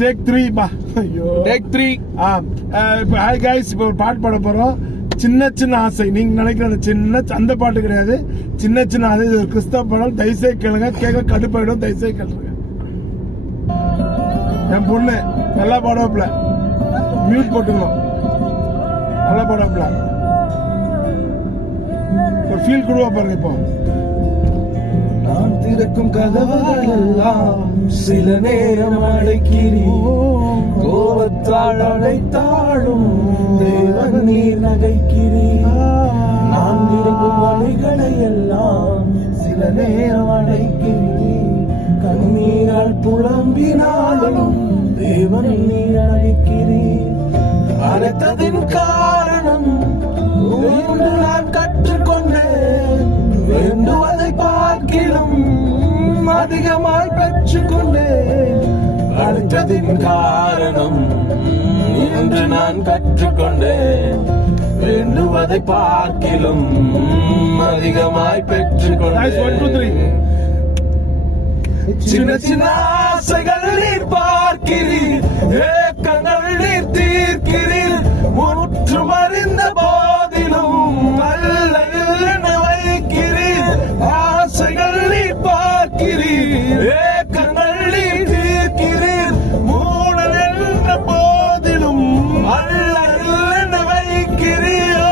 Take 3 பா. ஐயோ take 3. இப்போ ஹாய் கைஸ், இப்போ ஒரு பாட்டு பாட போறோம். சின்ன சின்ன ஆசை. நீங்க நினைக்கிற அந்த பாட்டு கிடையாது. சின்ன சின்ன ஆசை. இது ஒரு கிறிஸ்தவ படம். தயவுசெய்து கேளுங்க. கேட்க கடுப்பாயிடும். தயவுசெய்து கேளுங்க. என் பொண்ணு நல்லா பாடுவாப்ல. மியூட் போட்டுக்கணும். நல்லா பாடுவாப்ல. ஒரு ஃபீல் கொடுவா பாருங்க. இப்போ நான் திறக்கும் கதவுகள் எல்லாம் சில நேரம் அடைக்கிறீர், கோபத்தால் அடைத்தாடும் தேவன் நீர் நகைக்கிறீர். நான் விரும்பும் வழிகளை எல்லாம் சில நேரம் அடைக்கிறீர், கண்ணீரால் புலம்பினாலும் தேவன் நீர் அழைக்கிறீர். அழைத்ததின் காரணம் என்று நான் கற்றுக்கொண்டேன், வேண்டுவதை பார்க்கிலும் அதிகமாய் பெற்றுக்கொண்டேன். அழைத்ததின் காரணம் என்று நான் கற்றுக்கொண்டேன், வேண்டுவதை பார்க்கிலும் அதிகமாய் பெற்றுக்கொண்டேன். சின்ன சின்ன ஆசைகள் நீர் பார்க்கிறீர், ஏக்கங்கள் நீர் தீர்க்கிறீர். முற்றும் அறிந்த போதிலும் அல்ல என வைக்கிறீர். ஆசைகள் நீர் பார்க்கிறீர், ஏக்கங்கள் நீர் தீர்க்கிறீர். மூடல் என்ற போதிலும் அல்ல என வைக்கிறீரோ.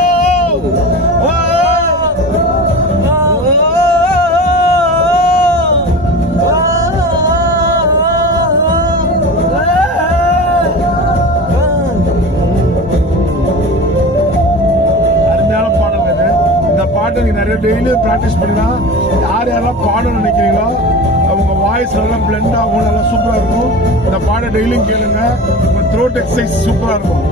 நீங்க நிறைய டெய்லி பிராக்டிஸ் பண்ணினா யார் யாரெல்லாம் பாடணும்னு நினைக்கிறீங்களோ அவங்க வாய்ஸ் எல்லாம் பிளெண்ட் ஆகும், நல்லா சூப்பரா இருக்கும். இந்த பாட டெய்லியும் கேளுங்க. உங்க த்ரோட் எக்ஸசைஸ் சூப்பரா இருக்கும்.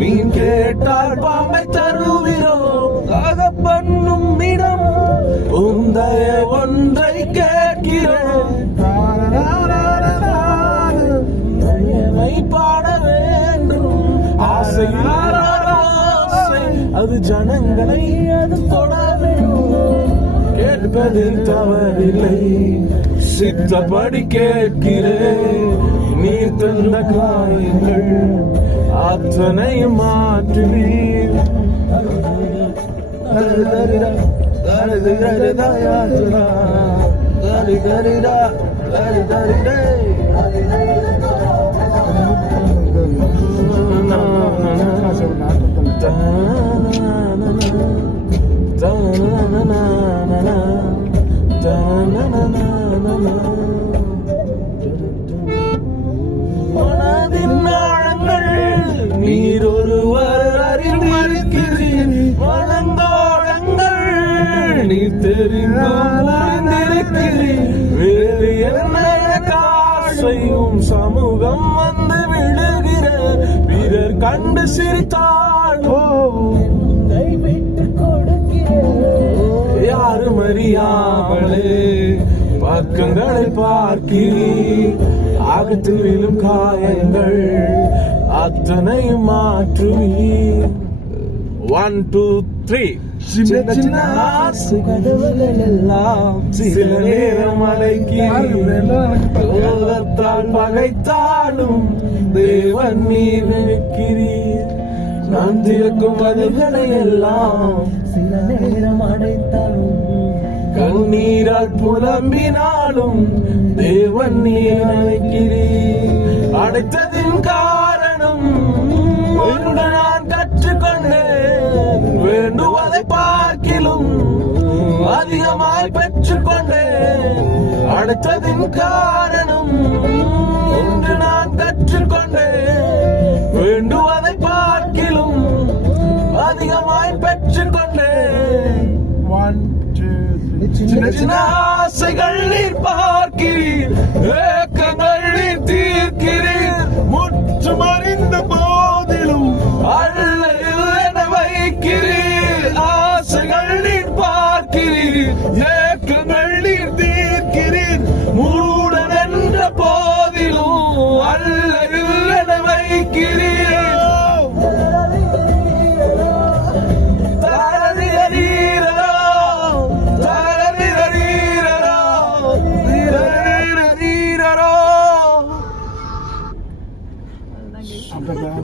மீன் கேட்டால் பாம்பை தருவிரோ, தகப்பண்ணும் இடம் உந்தைய ஒன்றை கேட்கிறேன். பாட வேண்டும் ஆசை, அது ஜனங்களை அது தொட வேண்டும். கேட்பதில் தவறில்லை, சித்தப்படி கேட்கிறேன். நீ தந்த காரியங்கள் அத்தனையும் மாற்றுவீர். நீர் ஒருவர் அறிந்திருக்கிறீர், வளர்ந்தோழங்கள் நீர் தெரிந்திருக்கிறீர். வேறு என்ன காசையும் சமூகம் வந்து விடுகிற பிறர் கண்டு சிரித்தாளோ யாரும் அறியாமலே பக்கங்களை பார்க்கிறீர். ஆகத்தில் விழும் காயங்கள் அத்தனையும் மாற்றுவீர். 1 2 3. சின்ன சின்ன ஆசை கதவுகள் எல்லாம் சில நேரம் அழைக்கிறீர், பகைத்தாலும் தேவன் நீர் நிற்கிறீர். நான் திறக்கும் கதவுகளை எல்லாம் சில நேரம் அடைத்தாலும் கண்ணீரால் புலம்பினாலும் தேவன் நீர் நிற்கிறீர். அடைத்ததின் காரணம் ஒன்று நான் கற்றுக்கொண்டேன், வேண்டுவதை பார்க்கிலும் அதிகமாய் பெற்றுக்கொண்டேன். அடைத்ததின் காரணம் என்று நான் கற்றுக்கொண்டேன், வேண்டுவதை பார்க்கிலும் அதிகமாய் பெற்றுக்கொண்டேன். 1 2 3. சின்ன சின்ன ஆசைகள் நீர் பார்க்கிறீர், ஏக்கங்கள் நீர் தீர்க்கிறீர். முற்றும் அறிந்த போதிலும் அல்ல என வைக்கிறீர். ஆசைகள் நீர் பார்க்கிறீர், ஏக்கங்கள் நீர் தீர்க்கிறீர். மூடன் என்ற போதிலும் அல்ல என வைக்கிறீர். சாப்பிட்டேன்